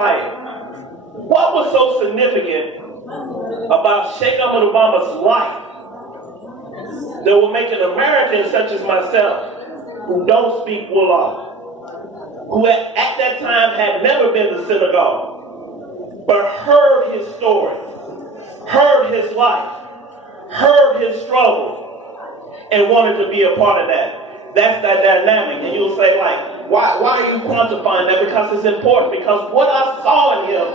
What was so significant about Sheikh Ahmad Obama's life that will make an American such as myself, who don't speak Wolof, who at that time had never been to synagogue, but heard his story, heard his life, heard his struggle, and wanted to be a part of that? That's that dynamic. And you'll say, like, why are you quantifying that? Because it's important. Because what I saw in him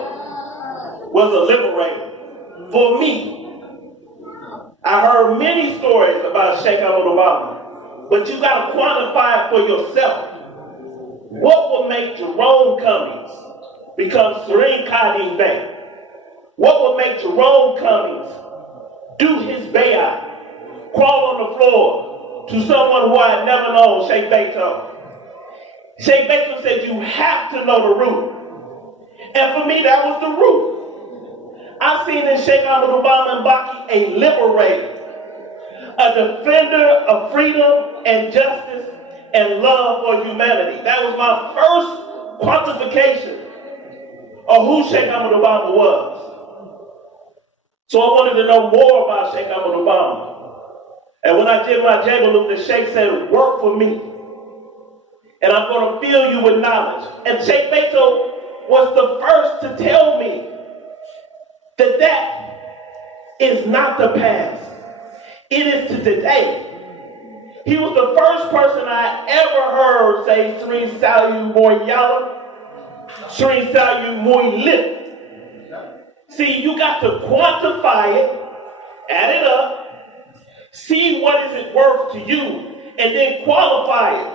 was a liberator. For me, I heard many stories about Sheikh Ahmad Obama, but you got to quantify it for yourself. What will make Jerome Cummings become Serigne Khadim Bey? What will make Jerome Cummings do his bayat, crawl on the floor to someone who I had never known, Sheikh Beto? Sheikh Beto said, you have to know the root. And for me, that was the root. I seen in Sheikh Ahmad Obama Mbaki a liberator, a defender of freedom and justice and love for humanity. That was my first quantification of who Sheikh Ahmad Obama was. So I wanted to know more about Sheikh Ahmad Obama. And when I did my Jagaluk, the Sheikh said, work for me. And I'm going to fill you with knowledge. And Sheikh Beto was the first to tell me that that is not the past. It is to today. He was the first person I ever heard say, Serigne Saliu Moyala, Serigne Saliu Moylit. See, you got to quantify it, add it up, see what is it worth to you, and then qualify it.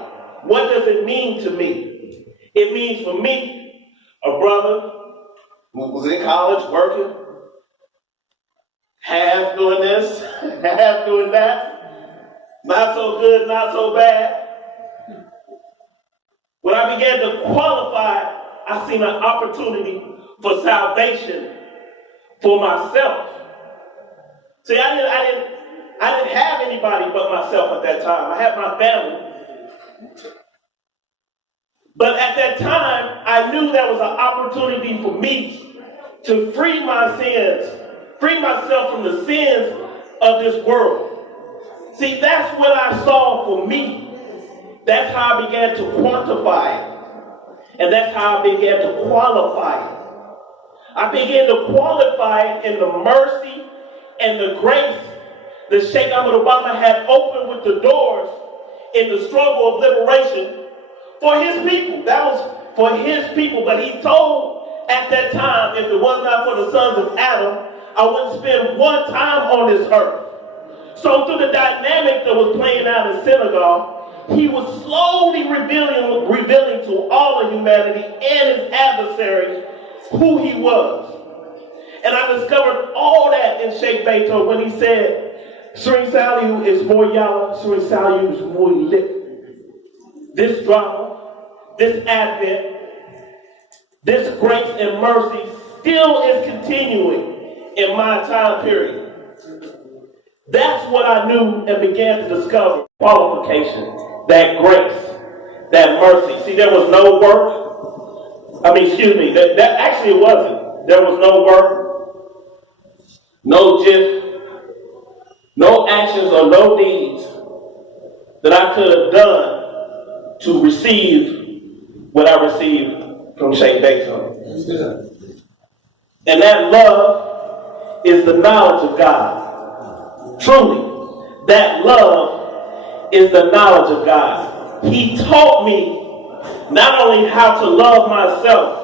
What does it mean to me? It means for me, a brother who was in college working, half doing this, half doing that, not so good, not so bad. When I began to qualify, I seen an opportunity for salvation for myself. See, I didn't have anybody but myself at that time. I had my family. But at that time, I knew there was an opportunity for me to free my sins, free myself from the sins of this world. See, that's what I saw for me. That's how I began to quantify it. And that's how I began to qualify it. I began to qualify it in the mercy and the grace that Sheikh Ahmad Obama had opened with the doors in the struggle of liberation for his people. That was for his people. But he told at that time, if it was not for the sons of Adam, I wouldn't spend one time on this earth. So through the dynamic that was playing out in synagogue, he was slowly revealing to all of humanity and his adversaries who he was. And I discovered all that in Sheikh Beto when he said, Serigne Saliu is Moyala, Serigne Saliu is Moylit. This drama, this advent, this grace and mercy still is continuing in my time period. That's what I knew and began to discover. Qualification, that grace, that mercy. See, there was no work. That actually it wasn't. There was no work, no gist, no actions or no deeds that I could have done to receive what I received from Sheikh Beto. And that love is the knowledge of God. Truly, that love is the knowledge of God. He taught me not only how to love myself,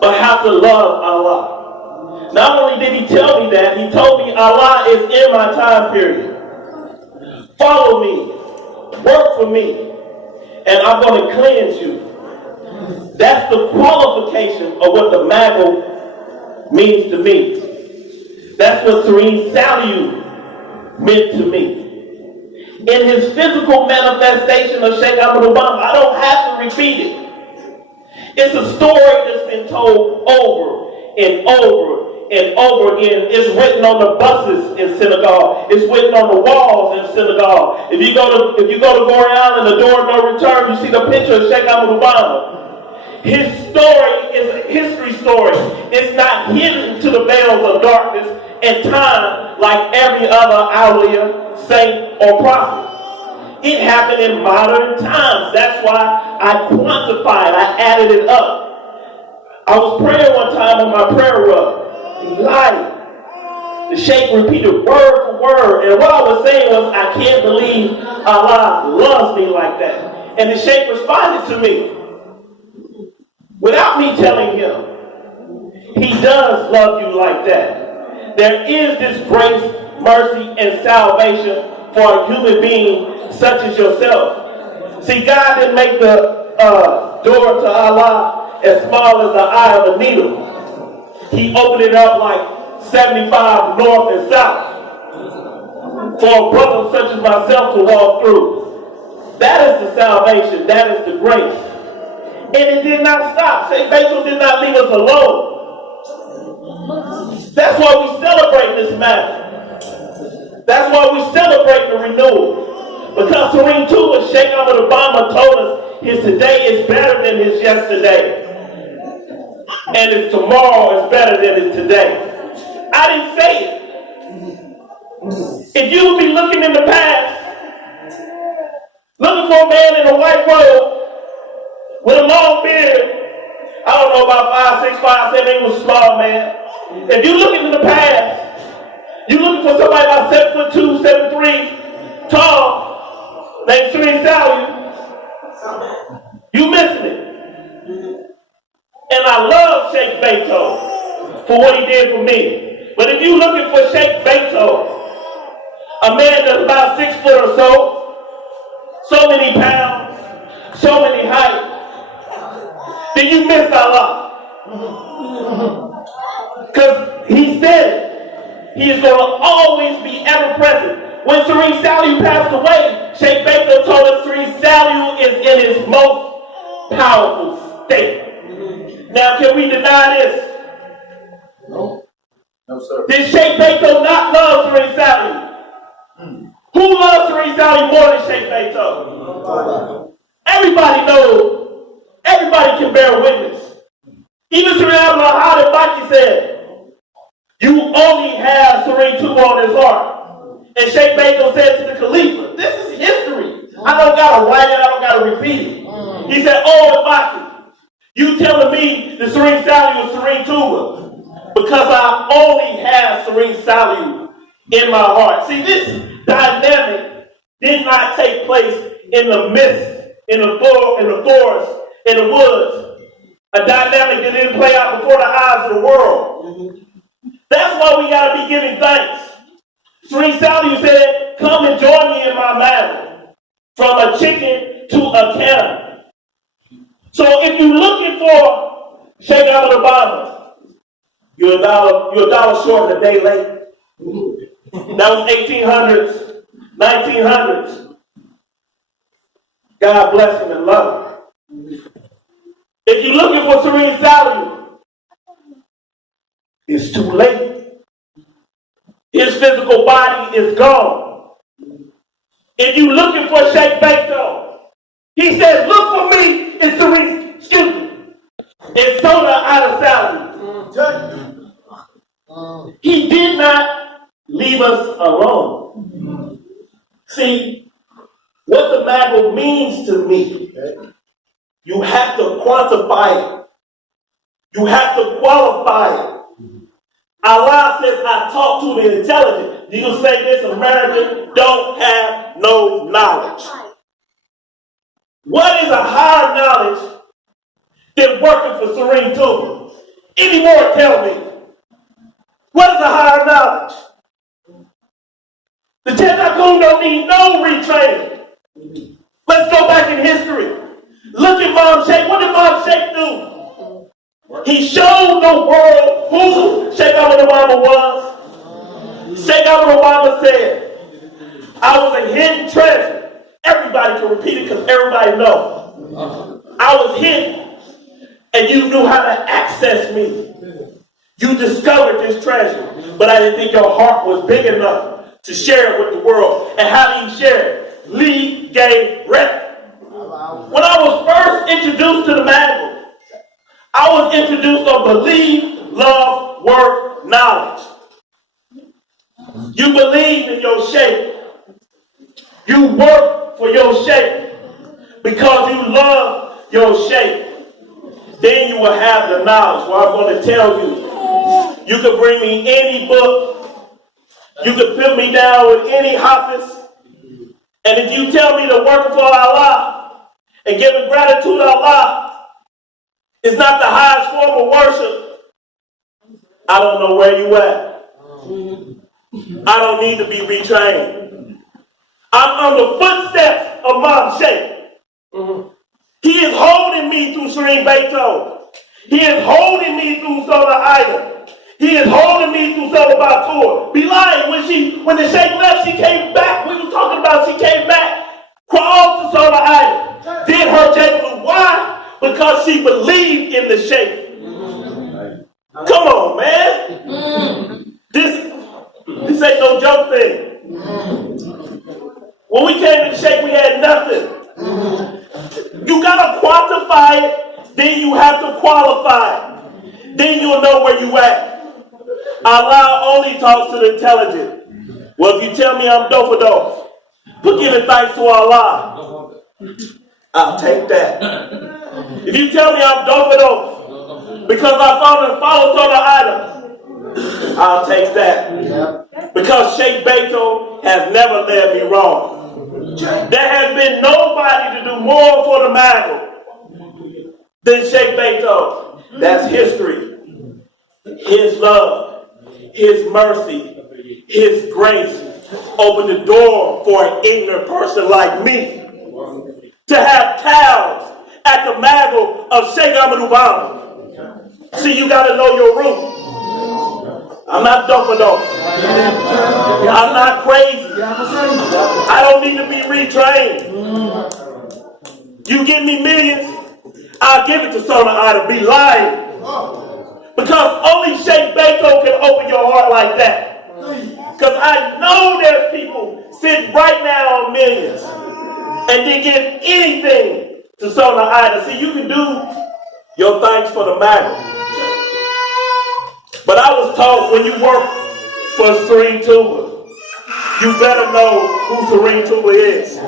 but how to love Allah. Not only did he tell me that, he told me Allah is in my time period. Follow me, work for me, and I'm going to cleanse you. That's the qualification of what the Magal means to me. That's what Serigne Saliu meant to me. In his physical manifestation of Sheikh Ahmad Obama, I don't have to repeat it. It's a story that's been told over and over and over again. It's written on the buses in synagogue. It's written on the walls in synagogue. If you go to Goree Island, the door of no return, you see the picture of Sheikh Ahmad Obama. His story is a history story is not hidden to the veils of darkness and time like every other awliya, saint, or prophet. It happened in modern times. That's why I quantified, I added it up. I was praying one time on my prayer rug. Light. The Sheikh repeated word for word. And what I was saying was, I can't believe Allah loves me like that. And the Sheikh responded to me without me telling him. He does love you like that. There is this grace, mercy, and salvation for a human being such as yourself. See, God didn't make the door to Allah as small as the eye of a needle. He opened it up like 75 north and south for a brother such as myself to walk through. That is the salvation. That is the grace. And it did not stop. St. Basil did not leave us alone. That's why we celebrate this matter. That's why we celebrate the renewal. Because Serigne too, Sheikh Ahmad Obama told us his today is better than his yesterday. And his tomorrow is better than his today. I didn't say it. If you would be looking in the past, looking for a man in a white robe with a long beard, I don't know, about 5'6", 5'7", he was a small man. If you're looking in the past, you're looking for somebody about 7'2", 7'3", tall, named Serigne Saliu, you missing it. And I love Sheikh Beto for what he did for me. But if you're looking for Sheikh Beto, a man that's about 6 foot or so many pounds, so many height, then you missed Allah. Because he said he is going to always be ever present. When Serigne Saliu passed away, Sheikh Beto told us Serigne Saliu is in his most powerful state. Now, can we deny this? No. No, sir. Did Sheikh Beto not love Serigne Saliu? Who loves Serigne Saliu more than Sheikh Beto? Everybody knows. Everybody can bear witness. Even Serigne Abdul Baki said, you only have Serigne too on his heart. And Sheikh Beto said to the Khalifa, this is history. I don't got to write it. I don't got to repeat it. He said, oh, Baki, you telling me that Serigne Saliu was Serigne Tuba because I only have Serigne Saliu in my heart. See, this dynamic did not take place in the mist, in the forest, in the woods. A dynamic that didn't play out before the eyes of the world. That's why we got to be giving thanks. Serigne Saliu said, come and join me in my matter. From a chicken to a cannon. So if you're looking for Sheikh Ahmad Obama, you're a dollar short and a day late. That was 1800s, 1900s. God bless him and love him. If you're looking for Serigne Saliu, it's too late. His physical body is gone. If you're looking for Sheikh Beto, he says, look for me in Serigne, in Soda out of Saliu. He did not leave us alone. See, what the Magal means to me, you have to quantify it. You have to qualify it. Allah says, I talk to the intelligent. You say this American don't have no knowledge. What is a higher knowledge than working for Serigne Tuba? Any more tell me. What is a higher knowledge? The Tentacoon don't need no retraining. Let's go back in history. Look at Mom Sheikh. What did Mom Sheikh do? He showed the world who Sheikh Ahmad Obama was. Sheikh Ahmad Obama said, I was a hidden treasure. Everybody can repeat it because everybody knows. I was hidden and you knew how to access me. You discovered this treasure, but I didn't think your heart was big enough to share it with the world. And how do you share it? Lead, gay, rep. When I was first introduced to the Magal, I was introduced on believe, love, work, knowledge. You believe in your shape. You work for your shape because you love your shape. Then you will have the knowledge. Well, I'm going to tell you. You can bring me any book. You can put me down with any hafiz. And if you tell me to work for Allah and giving gratitude to Allah is not the highest form of worship, I don't know where you at. I don't need to be retrained. I'm on the footsteps of Mom Sheikh. He is holding me through Serigne Beethoven. He is holding me through Solar Ida. He is holding me through Solar Batur. Be lying. When the Sheikh left, she came back. We were talking about she came back, crawled to Solar Ida, did her Jabal. Why? Because she believed in the Sheikh. Come on, man. This ain't no joke thing. When we came to the Sheikh, we had nothing. You gotta quantify it, then you have to qualify it. Then you'll know where you at. Allah only talks to the intelligent. Well, if you tell me I'm dope for giving thanks to Allah, I'll take that. If you tell me I'm dope because I follow Solar Item, I'll take that. Because Sheikh Beto has never led me wrong. There has been nobody to do more for the Magal than Sheikh Beto. That's history. His love, his mercy, his grace opened the door for an ignorant person like me to have cows at the Magal of Sheikh Ahmed Obama. See, you got to know your root. I'm not dope. I'm not crazy. I don't need to be retrained. You give me millions, I'll give it to someone I'd be lying. Because only Sheikh Beto can open your heart like that. Because I know there's people sitting right now on millions and they give anything to Solar Ida. See, you can do your thanks for the Magal. But I was taught when you work for Serigne Touba, you better know who Serigne Touba is.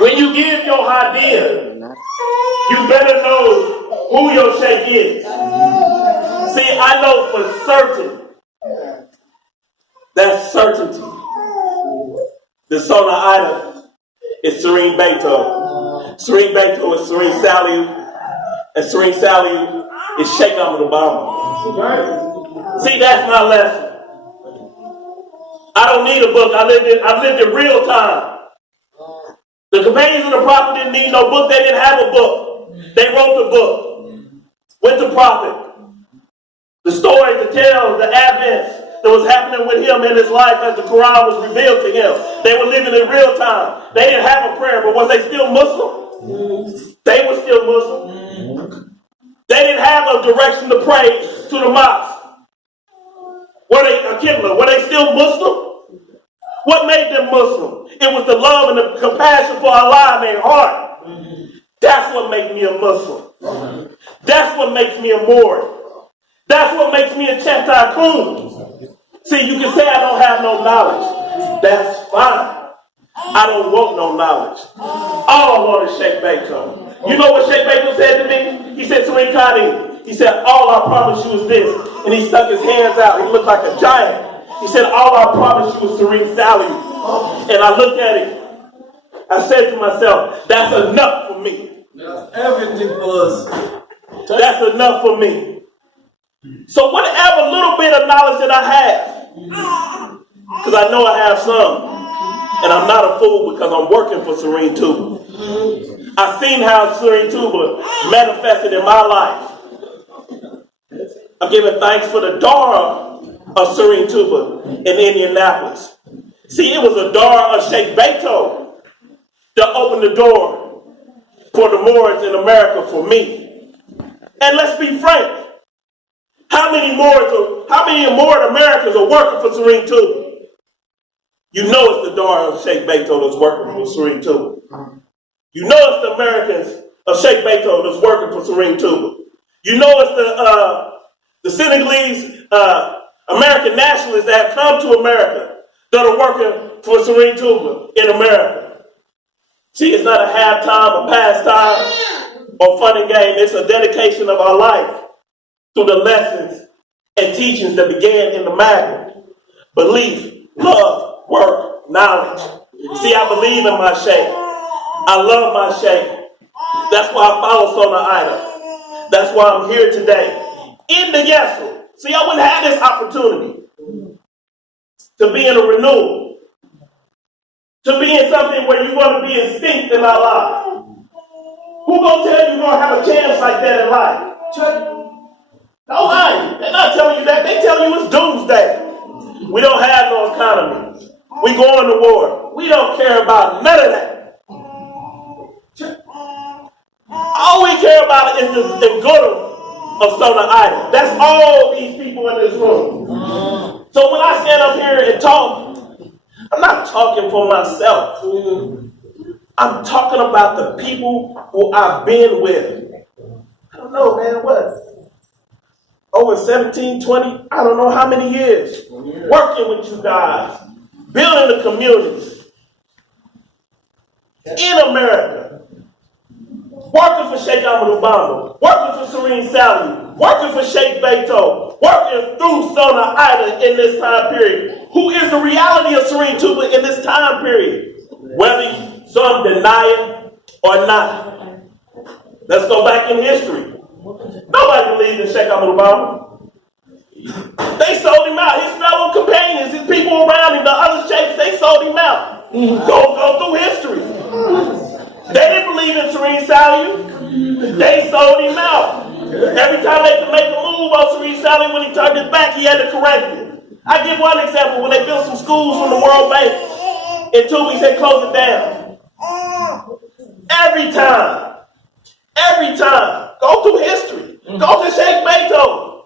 When you give your idea, you better know who your sheikh is. See, I know for certain, that's certainty. The Solar Ida is Serigne Beto. Serigne Beto is Serigne Saliu, and Serigne Saliu is Sheikh Ahmed Obama. See, that's my lesson. I don't need a book. I lived in real time. The companions of the prophet didn't need no book. They didn't have a book. They wrote the book with the prophet. The stories, the tales, the advents that was happening with him in his life as the Quran was revealed to him. They were living in real time. They didn't have a prayer, but was they still Muslim? They were still Muslim. They didn't have a direction to pray to the mosque. Were they a Qibla? Were they still Muslim? What made them Muslim? It was the love and the compassion for Allah in their heart. That's what makes me a Muslim. That's what makes me a Moor. That's what makes me a Chantakun. See, you can say I don't have no knowledge. That's fine. I don't want no knowledge. All I want is Sheikh Beto. You know what Sheikh Beto said to me? He said, Serigne Khadim, he said, all I promise you is this. And he stuck his hands out. He looked like a giant. He said, all I promise you is Serigne Saliu. And I looked at him. I said to myself, that's enough for me. Everything for us. That's enough for me. So whatever little bit of knowledge that I have, because I know I have some, and I'm not a fool because I'm working for Serigne Touba. I've seen how Serigne Touba manifested in my life. I'm giving thanks for the Dara of Serigne Touba in Indianapolis. See, it was a Dara of Sheikh Beto that opened the door for the Moors in America for me. And let's be frank. How many Moor Americans are working for Serigne Touba? You know it's the Dara of Sheikh Beto that's working for Serigne Touba. You know it's the Americans of Sheikh Beto that's working for Serigne Touba. You know it's the Senegalese American nationalists that have come to America that are working for Serigne Touba in America. See, it's not a halftime, a pastime, or fun and game. It's a dedication of our life through the lessons and teachings that began in the Magal. Belief, love, work, knowledge. See, I believe in my Sheikh. I love my Sheikh. That's why I follow Sona Ida. That's why I'm here today. In the Yesel. See, I wouldn't have this opportunity to be in a renewal. To be in something where you're going to be instinct in our life. Who gonna tell you you're going to have a chance like that in life? Don't lie. They're not telling you that. They tell you it's doomsday. We don't have no economy. We going to war. We don't care about none of that. All we care about is the good of Sona Ida. That's all these people in this room. So when I stand up here and talk, I'm not talking for myself. I'm talking about the people who I've been with. I don't know, man, what? Over 17, 20, I don't know how many years. Working with you guys. Building the communities. In America. Working for Sheikh Ahmadou Bamba. Working for Serigne Sally. Working for Sheikh Beto. Working through Sona Ida in this time period. Who is the reality of Serigne Touba in this time period? Whether some deny it or not. Let's go back in history. Nobody believed in Sheikh Ahmadou Bamba. They sold him out. His fellow companions, his people around him, the other sheikhs, they sold him out. Go through history. They didn't believe in Serigne Saliou. They sold him out. Every time they could make a move on Serigne Saliou, when he turned his back, he had to correct it. I give one example. When they built some schools from the World Bank in Touba, he said, close it down. Every time. Go through history. Go to Sheikh Beto.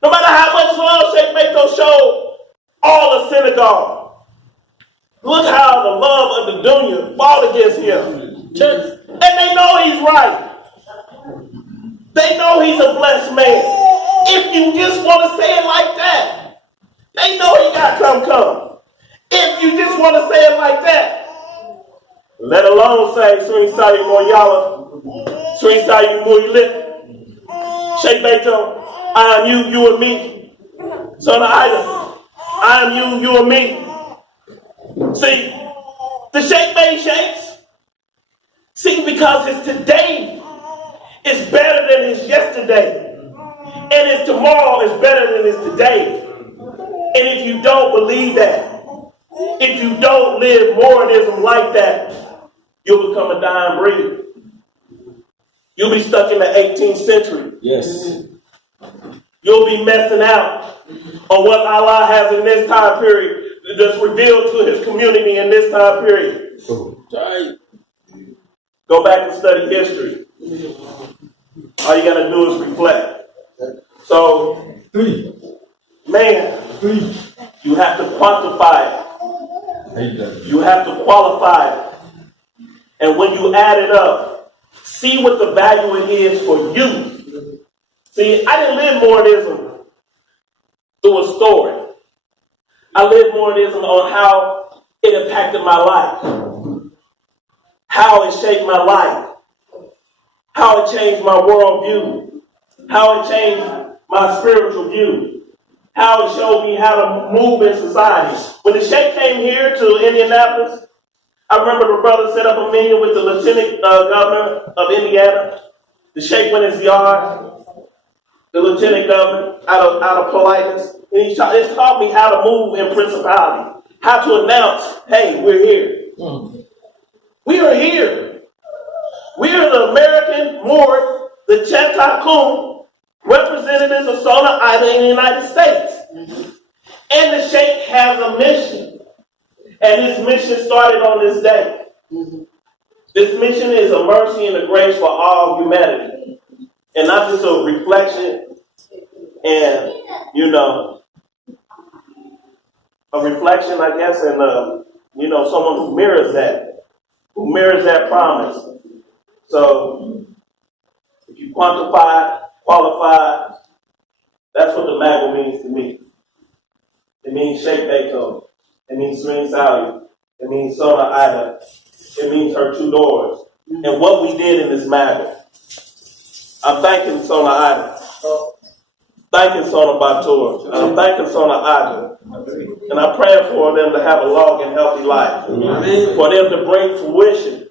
No matter how much love Sheikh Beto showed all of Senegal. Look how the love of the dunya fought against him. And they know he's right. They know he's a blessed man. If you just want to say it like that, they know he got come. If you just want to say it like that, let alone say Serigne Saliou Moyala, Serigne Saliou Moyala, Sheikh Beto, I am you, you and me. Sona Ida, I am you, you and me. See, the Sheikh made sheikhs. See, because his today is better than his yesterday. And his tomorrow is better than his today. And if you don't believe that, if you don't live moranism like that, you'll become a dying breed. You'll be stuck in the 18th century. Yes. You'll be messing out on what Allah has in this time period that's revealed to his community in this time period. Right. Go back and study history. All you gotta do is reflect. So, man, you have to quantify it. You have to qualify it. And when you add it up, see what the value it is for you. See, I didn't live moranism through a story. I lived moranism on how it impacted my life, how it shaped my life, how it changed my worldview, how it changed my spiritual view, how it showed me how to move in society. When the Sheikh came here to Indianapolis, I remember the brother set up a meeting with the lieutenant governor of Indiana. The Sheikh went in his yard, the lieutenant governor, out of politeness. And he taught me how to move in principality, how to announce, hey, we're here. We are here. We are the American Mord, the Chetakum representatives of Sona Ida in the United States. And the Sheikh has a mission. And his mission started on this day. This mission is a mercy and a grace for all humanity. And not just a reflection and, a reflection, I guess, and, someone who mirrors that promise. So, If you quantify, qualify, that's what the Magal means to me. It means Sheikh Beethoven. It means Serigne Sally. It means Sona Ida. It means her two daughters. And what we did in this Magal. I'm thanking Sona Ida. Thanking Sona Batur. And I'm thanking Sona Ida. And I'm praying for them to have a long and healthy life. Amen. For them to bring fruition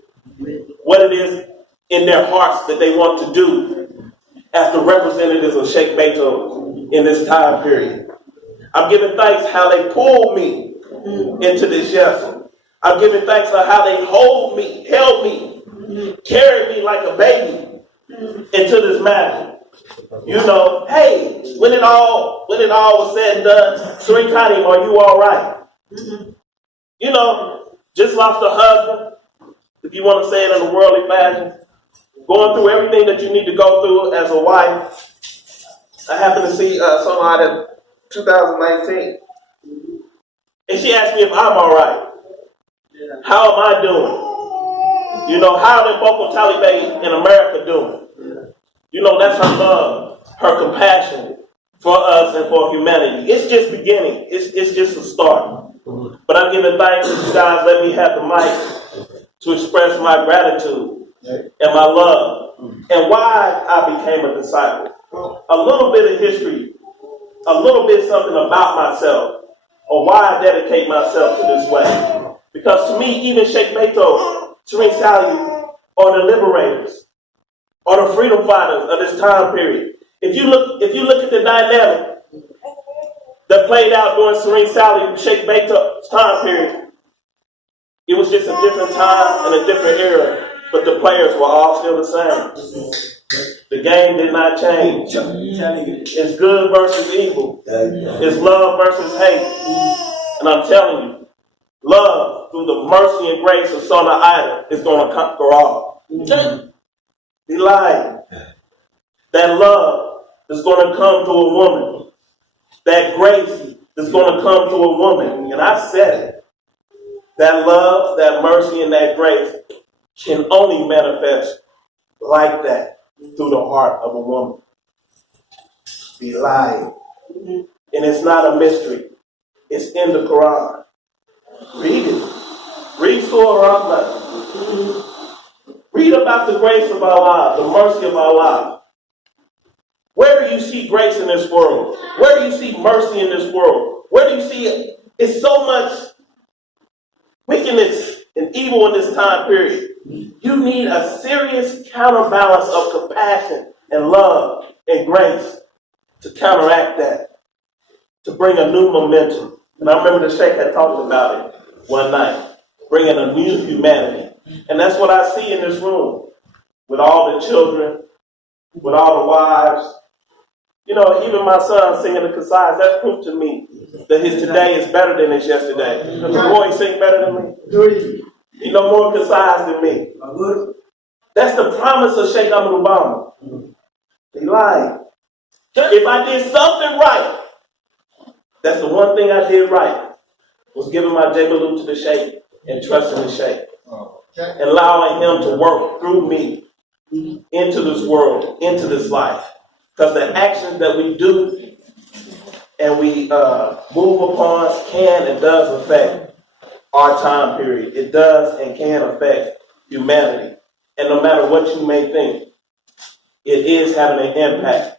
what it is in their hearts that they want to do as the representatives of Sheikh Beethoven in this time period. I'm giving thanks how they pulled me into this vessel. I'm giving thanks for how they held me, carried me like a baby into this matter. You know, hey, when it all was said and done, Serigne Khadim, are you all right? You know, just lost a husband, if you want to say it in a worldly fashion, going through everything that you need to go through as a wife. I happened to see someone in 2019, and she asked me if I'm all right. How am I doing? You know, how are the vocal Talibe in America doing? You know, that's her love, her compassion for us and for humanity. It's just beginning. It's just a start. But I'm giving thanks that you guys let me have the mic to express my gratitude and my love and why I became a disciple. A little bit of history, a little bit something about myself, or why I dedicate myself to this way. Because to me, even Sheikh Beethoven, Serigne Sally, are the liberators, are the freedom fighters of this time period. If you look at the dynamic that played out during Serigne Sally and Sheikh Beethoven's time period, it was just a different time and a different era, but the players were all still the same. The game did not change. It's good versus evil. It's love versus hate. And I'm telling you, love through the mercy and grace of Sona Ida is going to conquer all. Be lying. That love is going to come to a woman. That grace is going to come to a woman. And I said it. That love, that mercy, and that grace can only manifest like that through the heart of a woman. Be lying. And it's not a mystery. It's in the Quran. Read it. Read Surah Rahman. Read about the grace of Allah, the mercy of Allah. Where do you see grace in this world? Where do you see mercy in this world? Where do you see it? It's so much wickedness and evil in this time period. You need a serious counterbalance of compassion and love and grace to counteract that, to bring a new momentum. And I remember the Sheikh had talked about it one night, bringing a new humanity. And that's what I see in this room, with all the children, with all the wives. You know, even my son singing the Kasais, that's proof to me that his today is better than his yesterday. Because the boy sing better than me. He know more Kasais than me. That's the promise of Sheikh Ahmed Obama. He lied. If I did something right, that's the one thing I did right, was giving my Jabalu to the Sheikh and trusting the Sheikh. And allowing him to work through me into this world, into this life. Because the actions that we do and we move upon can and does affect our time period. It does and can affect humanity. And no matter what you may think, it is having an impact,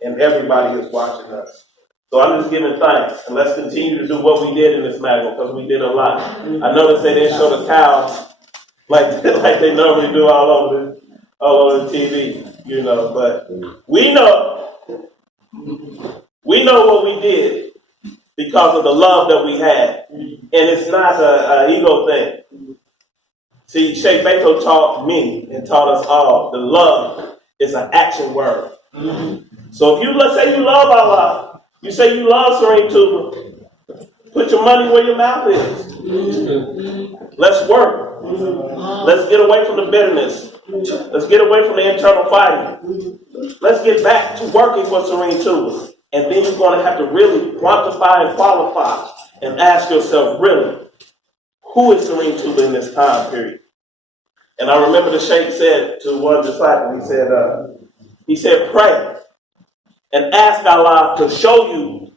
and everybody is watching us. So I'm just giving thanks, and let's continue to do what we did in this Magal, because we did a lot. I noticed they didn't show the cows like they normally do all over the TV, you know. But we know what we did because of the love that we had, and it's not an ego thing. See, Sheikh Beto taught me and taught us all that love is an action word. So if let's say you love Allah, you say you love Serigne Tuba, put your money where your mouth is. Let's work. Let's get away from the bitterness. Let's get away from the internal fighting. Let's get back to working for Serigne Tuba. And then you're going to have to really quantify and qualify and ask yourself, really, who is Serigne Tuba in this time period? And I remember the Sheikh said to one disciple, he said, He said, pray and ask Allah to show you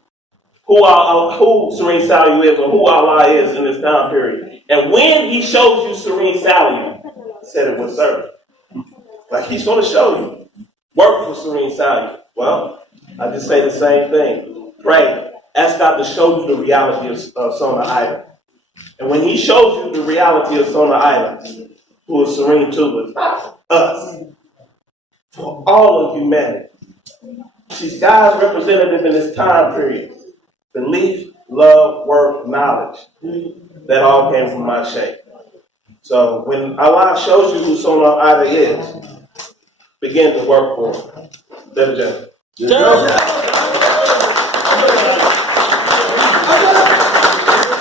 who Serigne Saliu is, or who Allah is in this time period. And when he shows you Serigne Saliu, he said it was serve. Like he's going to show you. Work for Serigne Saliu. Well, I just say the same thing. Pray. Ask God to show you the reality of Sona Island. And when he shows you the reality of Sona Island, who is Serigne too, us, for all of humanity. She's God's representative in this time period. Belief, love, work, knowledge. That all came from my shape. So when Allah shows you who Sona Island is, begin to work for him. That is it.